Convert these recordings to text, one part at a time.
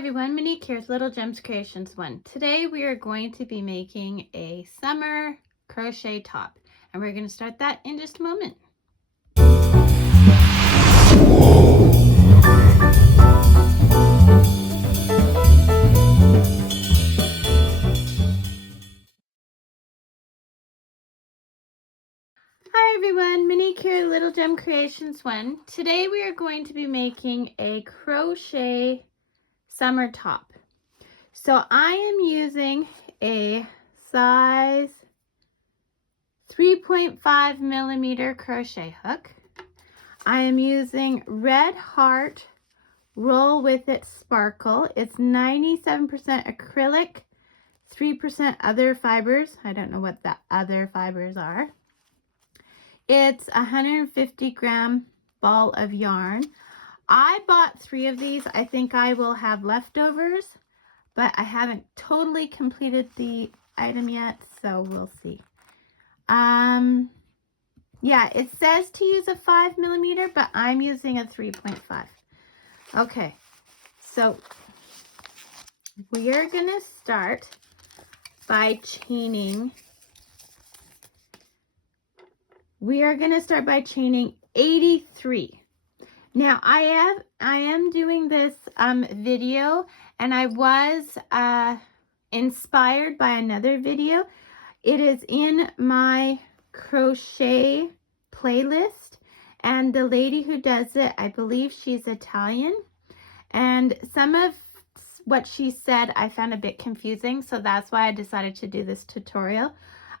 everyone, Monique here with Little Gems Creations 1. Today we are going to be making a summer crochet top, and we're going to start that in just a moment. Hi everyone, Monique here with Little Gem Creations 1. Today we are going to be making a crochet summer top. So I am using a size 3.5 millimeter crochet hook. I am using Red Heart Roll With It Sparkle. It's 97% acrylic, 3% other fibers. I don't know what the other fibers are. It's a 150 gram ball of yarn. I bought 3 of these. I think I will have leftovers, but I haven't totally completed the item yet, so we'll see. Yeah, it says to use a 5 millimeter, but I'm using a 3.5. Okay, so we are going to start by chaining. We are going to start by chaining 83. Now, I am doing this video, and I was inspired by another video. It is in my crochet playlist, and the lady who does it, I believe she's Italian, and some of what she said I found a bit confusing, so that's why I decided to do this tutorial.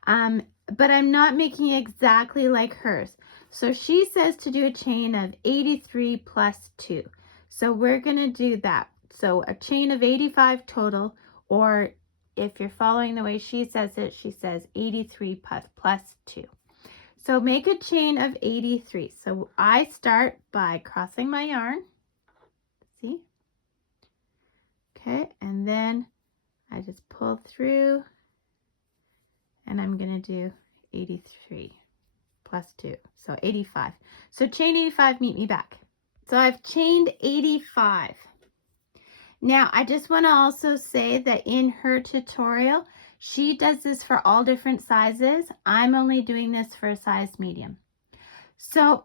But I'm not making exactly like hers. So she says to do a chain of 83 plus 2. So we're going to do that. So a chain of 85 total, or if you're following the way she says it, she says 83 plus 2. So make a chain of 83. So I start by crossing my yarn. See? Okay, and then I just pull through, and I'm going to do 83 plus 2, so 85. So chain 85, meet me back. So I've chained 85. Now I just want to also say that in her tutorial, she does this for all different sizes. I'm only doing this for a size medium. So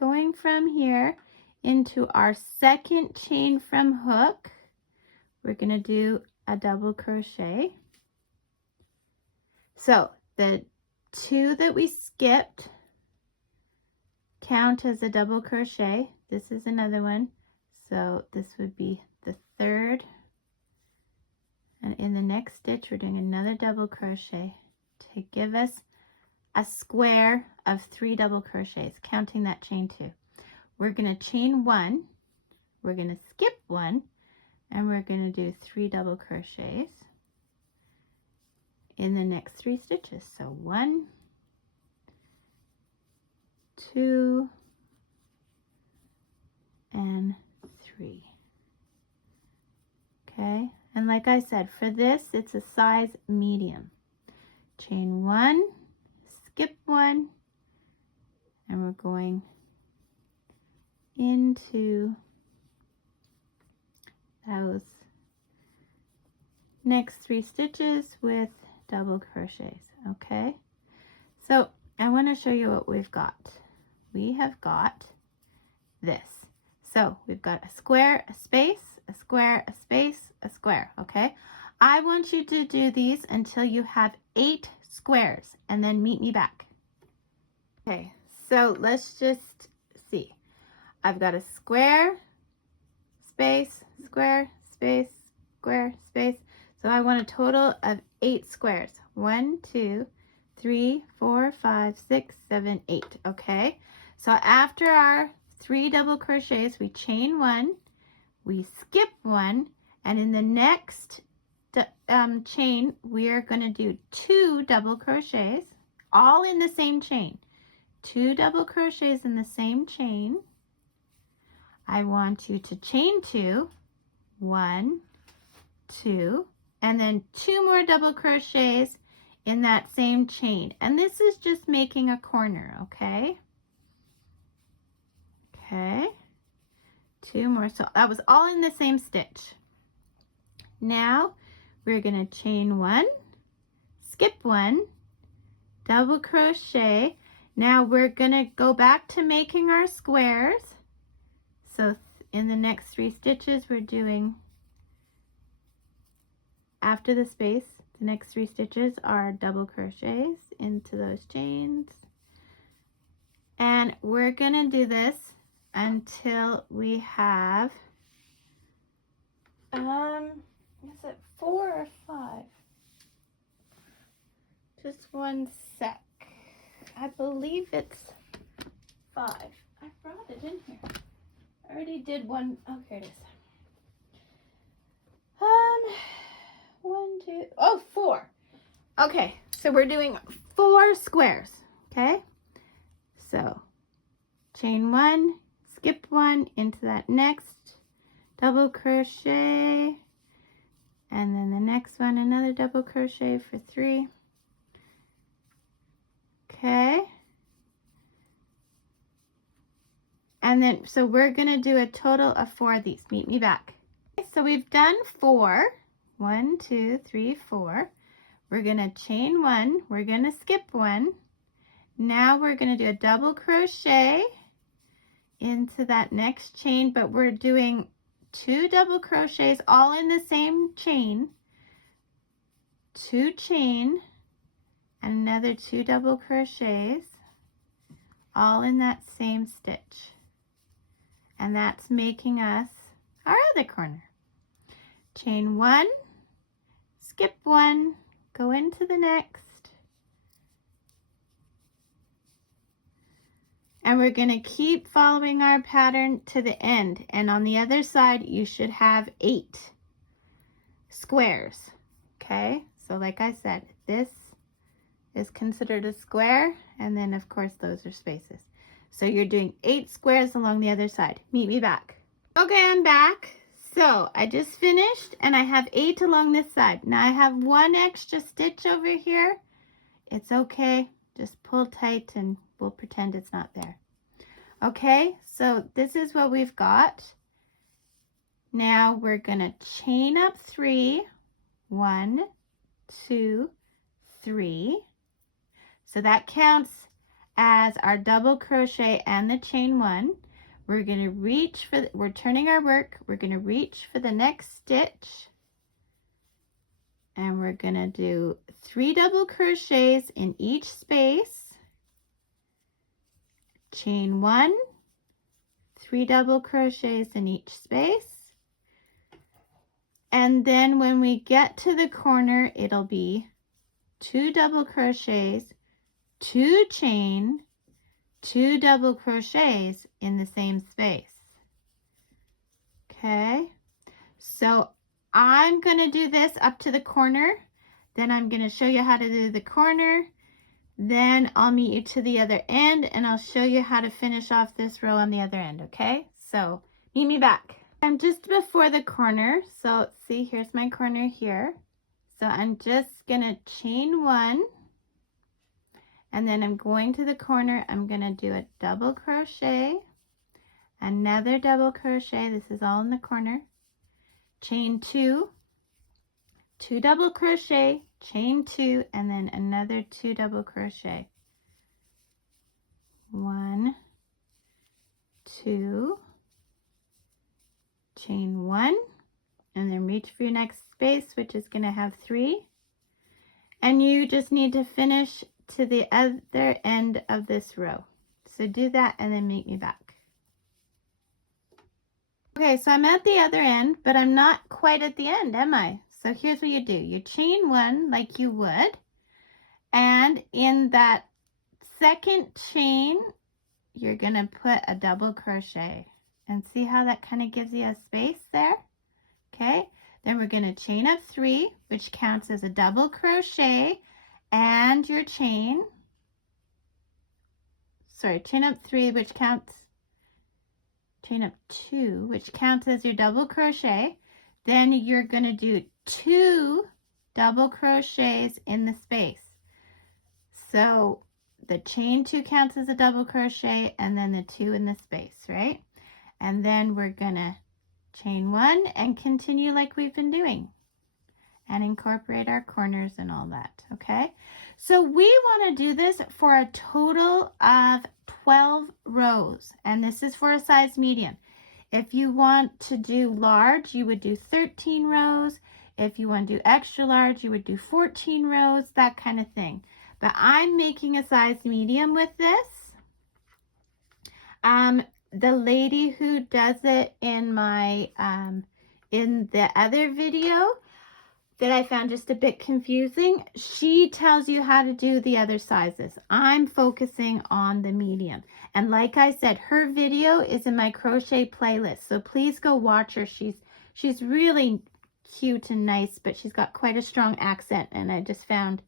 going from here into our second chain from hook, we're going to do a double crochet. So the 2 that we skipped count as a double crochet. This is another one. So this would be the 3rd. And in the next stitch, we're doing another double crochet to give us a square of 3 double crochets, counting that chain 2. We're going to chain 1. We're going to skip 1. And we're going to do 3 double crochets in the next 3 stitches. So 1, 2, and 3. Okay, and like I said, for this it's a size medium. Chain 1, skip 1, and we're going into those next 3 stitches with double crochets. Okay, so I want to show you what we've got. We have got this. So we've got a square, a space, a square, a space, a square. Okay, I want you to do these until you have 8 squares, and then meet me back. Okay, so let's just see. I've got a square, space, square, space, square, space. So I want a total of 8 squares. 1, 2, 3, 4, 5, 6, 7, 8. Okay, so after our 3 double crochets, we chain 1, we skip 1, and in the next chain, we are going to do 2 double crochets, all in the same chain. 2 double crochets in the same chain. I want you to chain 2, 1, 2, and then 2 more double crochets in that same chain. And this is just making a corner, okay? Okay, 2 more. So that was all in the same stitch. Now we're going to chain 1, skip 1, double crochet. Now we're going to go back to making our squares. So in the next 3 stitches we're doing, after the space, the next 3 stitches are double crochets into those chains. And we're going to do this until we have, is it 4 or 5? Just one sec. I believe it's 5. I brought it in here. I already did one. Oh, here it is. 1, 2, oh, 4. Okay, so we're doing 4 squares. Okay, so chain 1, skip 1 into that next double crochet, and then the next one another double crochet for 3. Okay, and then so we're gonna do a total of 4 of these. Meet me back. Okay, so we've done 4. 1, 2, 3, 4. We're gonna chain 1, we're gonna skip 1. Now we're gonna do a double crochet into that next chain, but we're doing 2 double crochets all in the same chain, 2 chain, and another 2 double crochets all in that same stitch, and that's making us our other corner. Chain 1, skip 1, go into the next, and we're going to keep following our pattern to the end. And on the other side you should have 8 squares. Okay, so like I said, this is considered a square, and then of course those are spaces. So you're doing 8 squares along the other side. Meet me back. Okay, I'm back. So I just finished and I have 8 along this side. Now I have 1 extra stitch over here. It's okay, just pull tight and we'll pretend it's not there. Okay, so this is what we've got. Now we're gonna chain up 3, 1, 2, 3. So that counts as our double crochet and the chain 1. We're gonna reach for, we're turning our work, we're gonna reach for the next stitch, and we're gonna do 3 double crochets in each space, chain 1, 3 double crochets in each space, and then when we get to the corner it'll be 2 double crochets, 2 chain, 2 double crochets in the same space. Okay, so I'm going to do this up to the corner, then I'm going to show you how to do the corner, then I'll meet you to the other end and I'll show you how to finish off this row on the other end. Okay, so meet me back. I'm just before the corner, so see, here's my corner here. So I'm just going to chain 1, and then I'm going to the corner. I'm going to do a double crochet, another double crochet, this is all in the corner, chain 2, 2 double crochet, chain 2, and then another 2 double crochet. 1, 2, chain 1, and then reach for your next space, which is going to have 3, and you just need to finish to the other end of this row. So do that and then meet me back. Okay, so I'm at the other end, but I'm not quite at the end, am I? So here's what you do. You chain 1 like you would, and in that second chain you're gonna put a double crochet, and see how that kind of gives you a space there. Okay, then we're gonna chain up 3, which counts as a double crochet and your chain, sorry, chain up 3, which counts, chain up 2, which counts as your double crochet. Then you're going to do 2 double crochets in the space. So the chain 2 counts as a double crochet, and then the 2 in the space, right? And then we're gonna chain 1 and continue like we've been doing and incorporate our corners and all that, okay? So we want to do this for a total of 12 rows, and this is for a size medium. If you want to do large, you would do 13 rows. If you want to do extra large, you would do 14 rows, that kind of thing. But I'm making a size medium with this. The lady who does it in my in the other video that I found just a bit confusing, she tells you how to do the other sizes. I'm focusing on the medium. And like I said, her video is in my crochet playlist, so please go watch her. She's really cute and nice, but she's got quite a strong accent, and I just found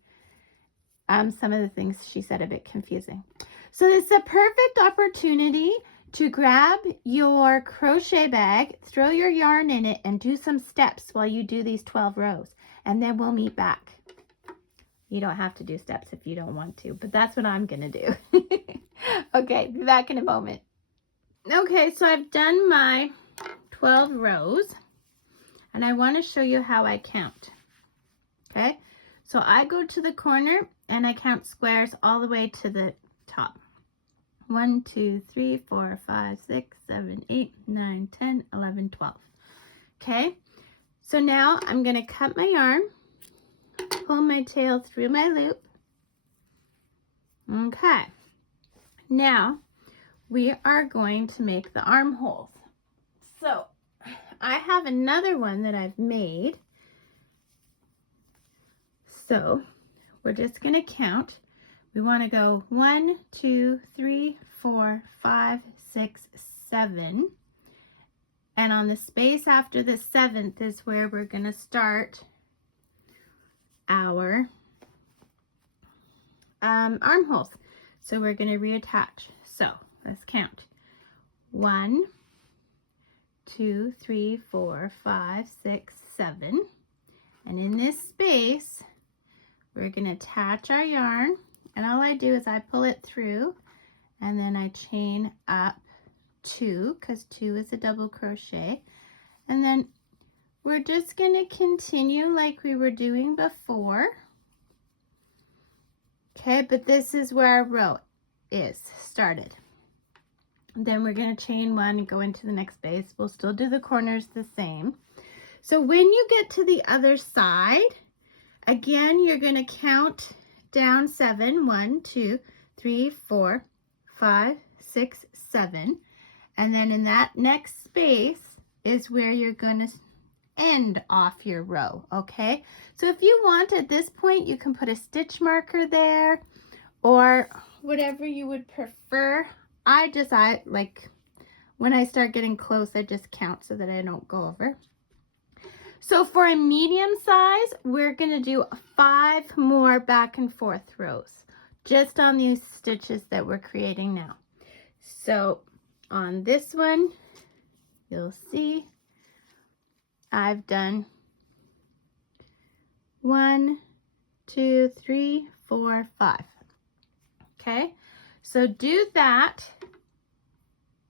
some of the things she said a bit confusing. So this is a perfect opportunity to grab your crochet bag, throw your yarn in it, and do some steps while you do these 12 rows. And then we'll meet back. You don't have to do steps if you don't want to, but that's what I'm gonna do. Okay, be back in a moment. Okay, so I've done my 12 rows, and I want to show you how I count. Okay, so I go to the corner and I count squares all the way to the top. 1, 2, 3, 4, 5, 6, 7, 8, 9, 10, 11, 12. Okay, so now I'm going to cut my yarn, pull my tail through my loop. Okay, now we are going to make the armholes. So I have another one that I've made. So we're just going to count. We want to go 1, 2, 3, 4, 5, 6, 7. And on the space after the 7th is where we're going to start our armholes. So we're going to reattach. So let's count. 1, 2, 3, 4, 5, 6, 7. And in this space, we're going to attach our yarn. And all I do is I pull it through and then I chain up 2, because 2 is a double crochet. And then we're just going to continue like we were doing before. Okay, but this is where our row is started. Then we're going to chain 1 and go into the next space. We'll still do the corners the same. So when you get to the other side, again, you're going to count down 7. 1, 2, 3, 4, 5, 6, 7. And then in that next space is where you're going to end off your row, okay? So if you want at this point, you can put a stitch marker there or whatever you would prefer. I like when I start getting close, I just count so that I don't go over. So for a medium size, we're going to do 5 more back and forth rows just on these stitches that we're creating now. So on this one, you'll see I've done 1, 2, 3, 4, 5. Okay, so do that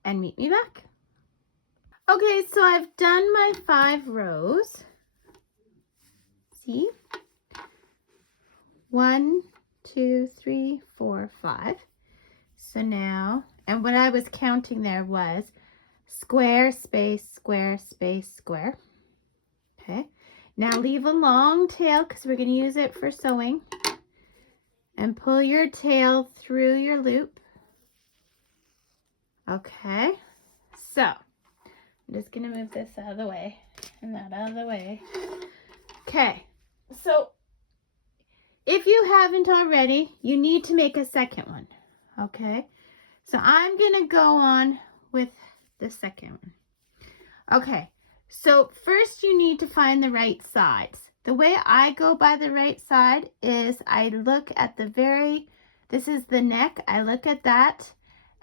and meet me back. Okay, so I've done my 5 rows. See? 1, 2, 3, 4, 5. So now, and what I was counting there was square, space, square, space, square. Okay, now leave a long tail because we're going to use it for sewing. And pull your tail through your loop. Okay, so I'm just going to move this out of the way and that out of the way. Okay, so if you haven't already, you need to make a second one. Okay, so I'm going to go on with the second one. Okay, so first you need to find the right sides. The way I go by the right side is I look at this is the neck, I look at that,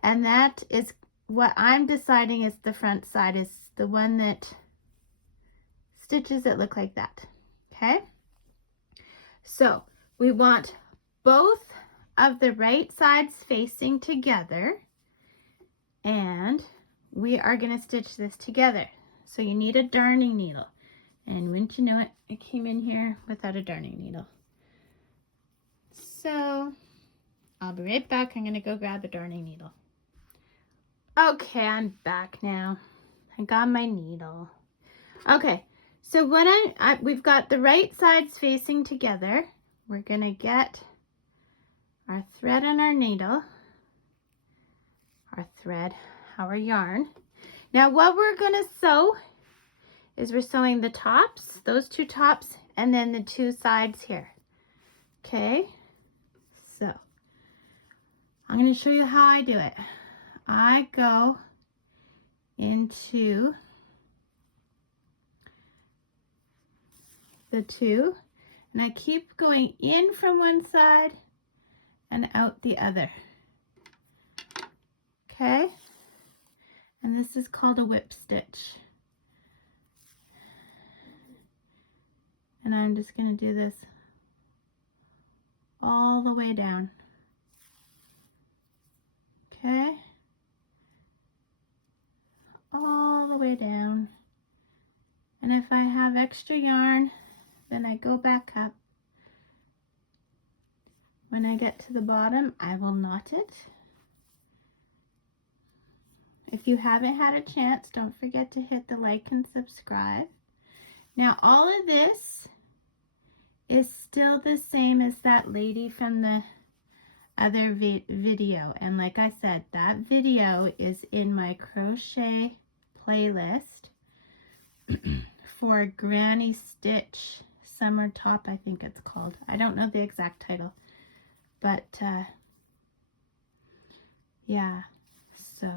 and that is what I'm deciding is the front side, is the one that stitches that look like that. Okay, so we want both of the right sides facing together, and we are going to stitch this together. So you need a darning needle. And wouldn't you know it, I came in here without a darning needle. So I'll be right back. I'm going to go grab a darning needle. Okay, I'm back now. I got my needle. Okay, so what we've got the right sides facing together. We're going to get our thread and our needle, our yarn. Now what we're going to sew is we're sewing the tops, those two tops, and then the two sides here. Okay, so I'm going to show you how I do it. I go into the two, and I keep going in from one side and out the other. Okay, and this is called a whip stitch. And I'm just going to do this all the way down. Okay, all the way down. And if I have extra yarn, then I go back up. When I get to the bottom, I will knot it. If you haven't had a chance, don't forget to hit the like and subscribe. Now all of this is still the same as that lady from the other video. And like I said, that video is in my crochet playlist for Granny Stitch Summer Top, I think it's called. I don't know the exact title, but yeah, so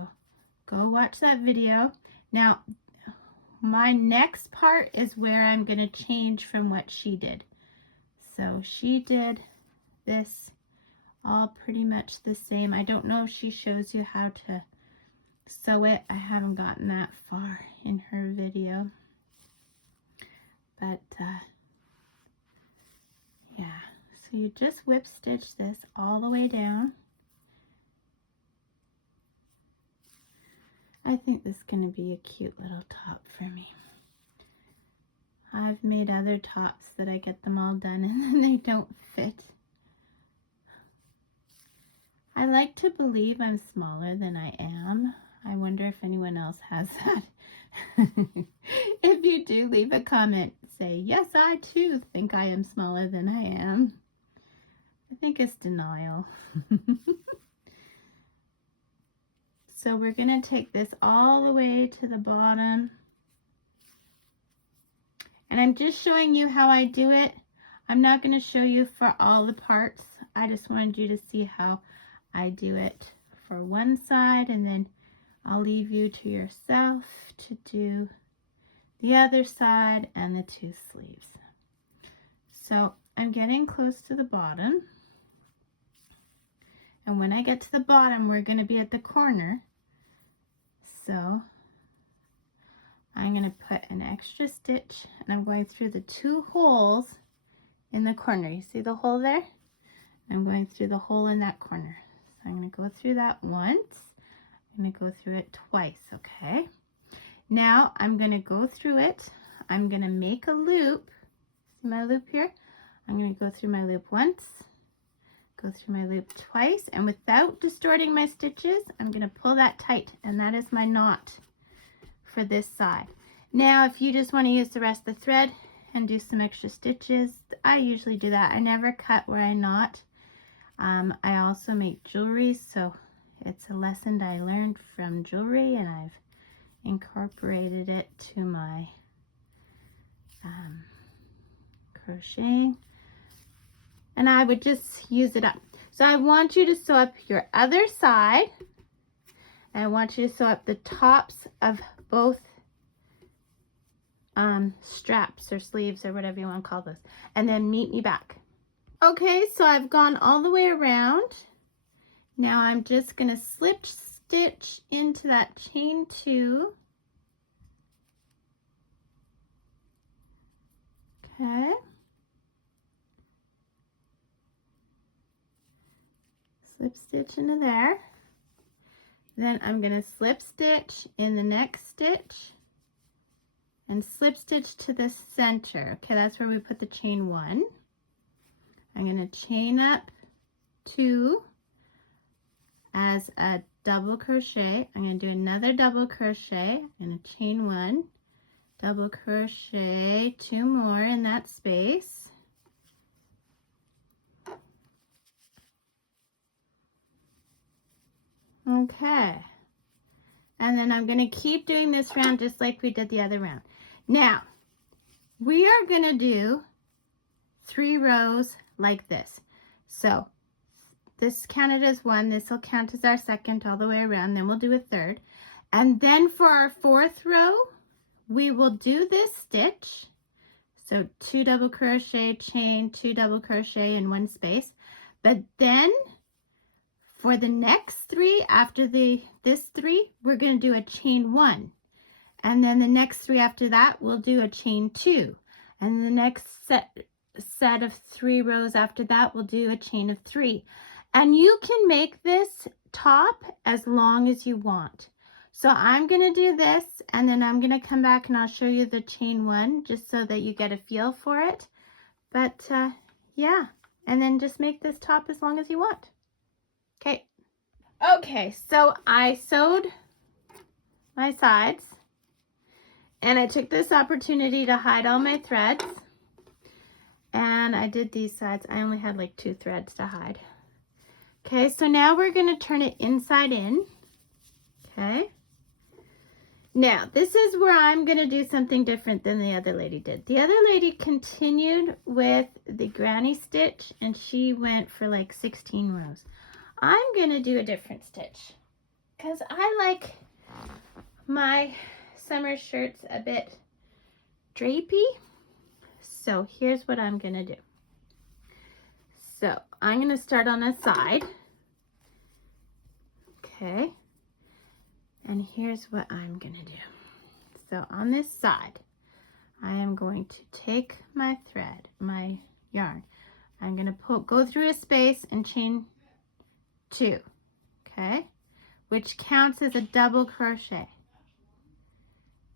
go watch that video. Now my next part is where I'm going to change from what she did. So she did this all pretty much the same. I don't know if she shows you how to sew it. I haven't gotten that far in her video. But yeah, so you just whip stitch this all the way down. I think this is going to be a cute little top for me. I've made other tops that I get them all done and then they don't fit. I like to believe I'm smaller than I am. I wonder if anyone else has that. If you do, leave a comment. Say, yes, I too think I am smaller than I am. I think it's denial. So we're going to take this all the way to the bottom. And I'm just showing you how I do it. I'm not going to show you for all the parts. I just wanted you to see how I do it for one side, and then I'll leave you to yourself to do the other side and the two sleeves. So I'm getting close to the bottom. And when I get to the bottom, we're going to be at the corner. So I'm going to put an extra stitch, and I'm going through the two holes in the corner. You see the hole there? I'm going through the hole in that corner. So I'm going to go through that once. I'm going to go through it twice, okay? Now I'm going to go through it. I'm going to make a loop. See my loop here? I'm going to go through my loop once, go through my loop twice, and without distorting my stitches, I'm going to pull that tight, and that is my knot for this side. Now if you just want to use the rest of the thread and do some extra stitches, I usually do that. I never cut where I knot. I also make jewelry, so it's a lesson that I learned from jewelry, and I've incorporated it to my crocheting, and I would just use it up. So I want you to sew up your other side, and I want you to sew up the tops of both straps or sleeves or whatever you want to call those, and then meet me back. Okay, so I've gone all the way around. Now I'm just going to slip stitch into that chain 2. Okay. Slip stitch into there. Then I'm going to slip stitch in the next stitch and slip stitch to the center. Okay, that's where we put the chain 1. I'm going to chain up 2 as a double crochet. I'm going to do another double crochet. I'm going to chain 1, double crochet 2 more in that space. Okay, and then I'm going to keep doing this round just like we did the other round. Now we are going to do 3 rows like this. So this counted as 1, this will count as our second all the way around, then we'll do a third, and then for our 4th row we will do this stitch. So 2 double crochet, chain, 2 double crochet in 1 space, but then for the next 3 after this 3 we're going to do a chain 1, and then the next 3 after that we'll do a chain 2, and the next set of 3 rows after that we'll do a chain of 3. And you can make this top as long as you want. So I'm going to do this, and then I'm going to come back and I'll show you the chain 1 just so that you get a feel for it. But yeah, and then just make this top as long as you want. Okay. Okay, so I sewed my sides and I took this opportunity to hide all my threads, and I did these sides. I only had like 2 threads to hide. Okay, so now we're going to turn it inside in. Okay. Now, this is where I'm going to do something different than the other lady did. The other lady continued with the granny stitch, and she went for like 16 rows. I'm going to do a different stitch because I like my summer shirts a bit drapey. So here's what I'm going to do. So I'm going to start on a side. Okay. And here's what I'm going to do. So on this side, I am going to take my thread, my yarn. I'm going to go through a space and chain 2. Okay. Which counts as a double crochet.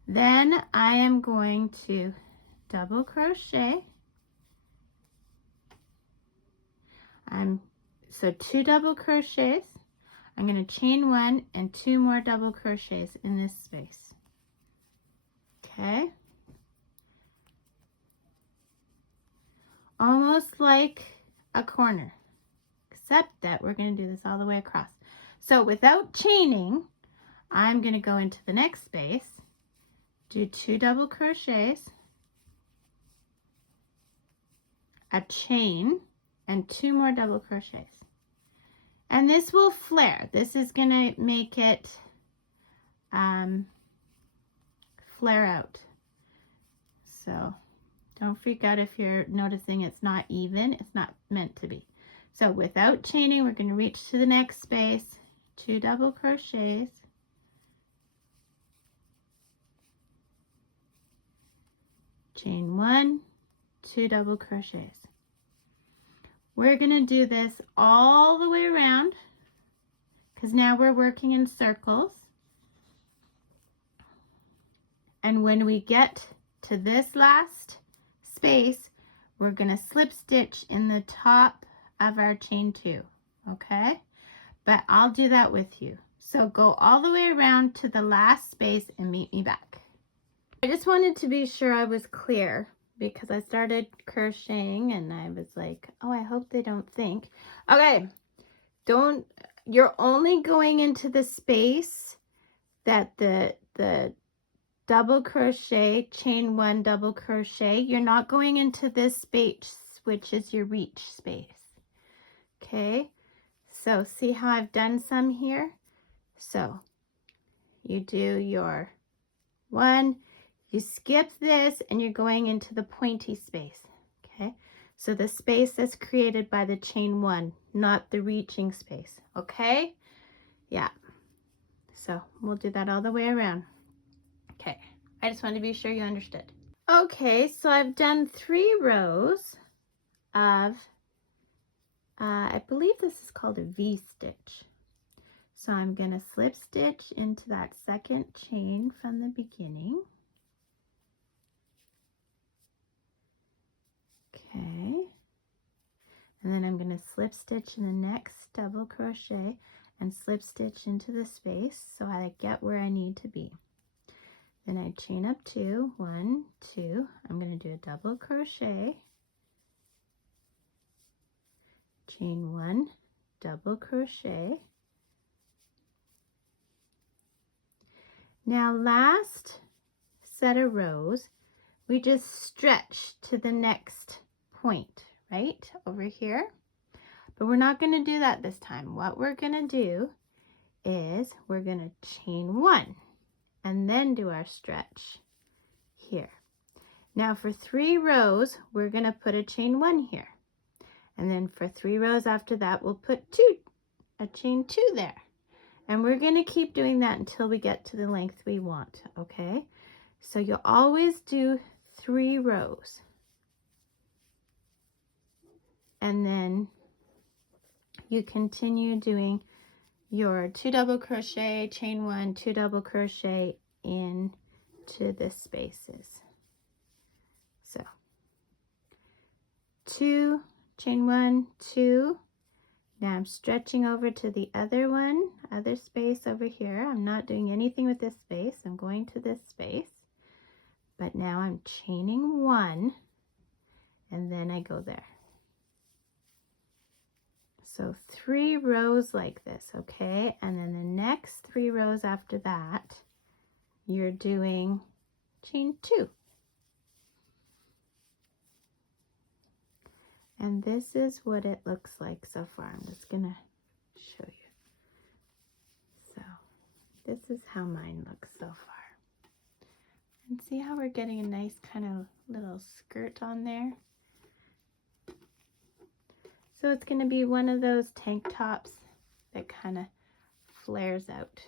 Then I am going to double crochet. So 2 double crochets. I'm going to chain 1 and 2 more double crochets in this space. Okay. Almost like a corner, except that we're going to do this all the way across. So without chaining, I'm going to go into the next space, do 2 double crochets, a chain, and 2 more double crochets. And this will flare. This is going to make it flare out. So don't freak out if you're noticing it's not even. It's not meant to be. So without chaining, we're going to reach to the next space, 2 double crochets, chain 1, 2 double crochets. We're going to do this all the way around because now we're working in circles. And when we get to this last space, we're going to slip stitch in the top of our chain 2. Okay? But I'll do that with you. So go all the way around to the last space and meet me back. I just wanted to be sure I was clear, because I started crocheting and I was like, oh, I hope they don't think. Okay, you're only going into the space that the double crochet, chain 1 double crochet. You're not going into this space, which is your reach space. Okay, so see how I've done some here? So you do your 1, you skip this, and you're going into the pointy space. Okay, so the space that's created by the chain 1, not the reaching space. Okay, yeah, so we'll do that all the way around. Okay, I just wanted to be sure you understood. Okay, so I've done 3 rows of I believe this is called a V stitch. So I'm going to slip stitch into that second chain from the beginning. Okay. And then I'm going to slip stitch in the next double crochet and slip stitch into the space so I get where I need to be. Then I chain up 2, 1, 2. I'm going to do a double crochet, chain 1, double crochet. Now last set of rows, we just stretch to the next point, right over here. But we're not going to do that this time. What we're going to do is we're going to chain 1 and then do our stretch here. Now for 3 rows, we're going to put a chain 1 here. And then for 3 rows after that, we'll put a chain 2 there. And we're going to keep doing that until we get to the length we want, okay? So you'll always do 3 rows. And then you continue doing your 2 double crochet, chain 1, 2 double crochet into the spaces. So 2, chain 1, 2. Now I'm stretching over to the other space over here. I'm not doing anything with this space. I'm going to this space. But now I'm chaining 1 and then I go there. So 3 rows like this, okay? And then the next 3 rows after that, you're doing chain 2. And this is what it looks like so far. I'm just gonna show you. So this is how mine looks so far. And see how we're getting a nice kind of little skirt on there? So it's going to be one of those tank tops that kind of flares out.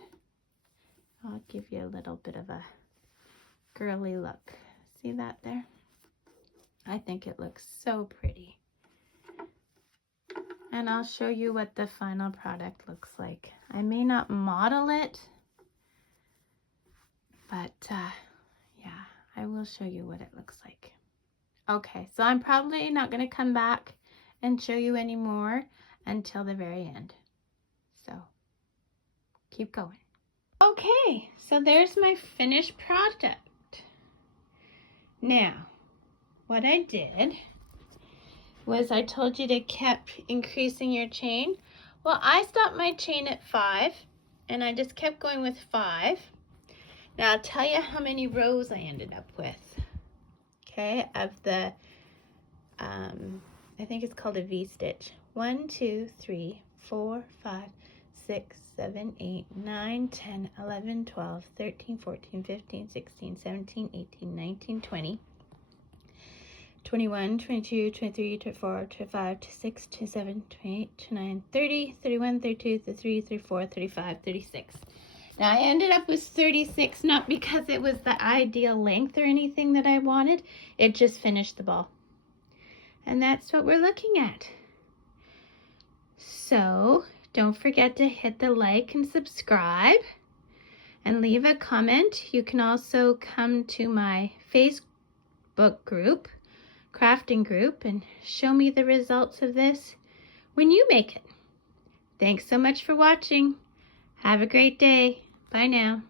I'll give you a little bit of a girly look. See that there? I think it looks so pretty. And I'll show you what the final product looks like. I may not model it, but yeah, I will show you what it looks like. Okay, so I'm probably not going to come back and show you anymore until the very end. So keep going. Okay, so there's my finished project. Now, what I did was I told you to keep increasing your chain. Well, I stopped my chain at 5 and I just kept going with 5. Now I'll tell you how many rows I ended up with. Okay, of the I think it's called a V-stitch. 1, 2, 3, 4, 5, 6, 7, 8, 9, 10, 11, 12, 13, 14, 15, 16, 17, 18, 19, 20, 21, 22, 23, 24, 25, 26, 27, 28, 29, 30, 31, 32, 33, 34, 35, 36. Now I ended up with 36, not because it was the ideal length or anything that I wanted. It just finished the ball. And that's what we're looking at. So don't forget to hit the like and subscribe and leave a comment. You can also come to my Facebook group, crafting group, and show me the results of this when you make it. Thanks so much for watching. Have a great day. Bye now.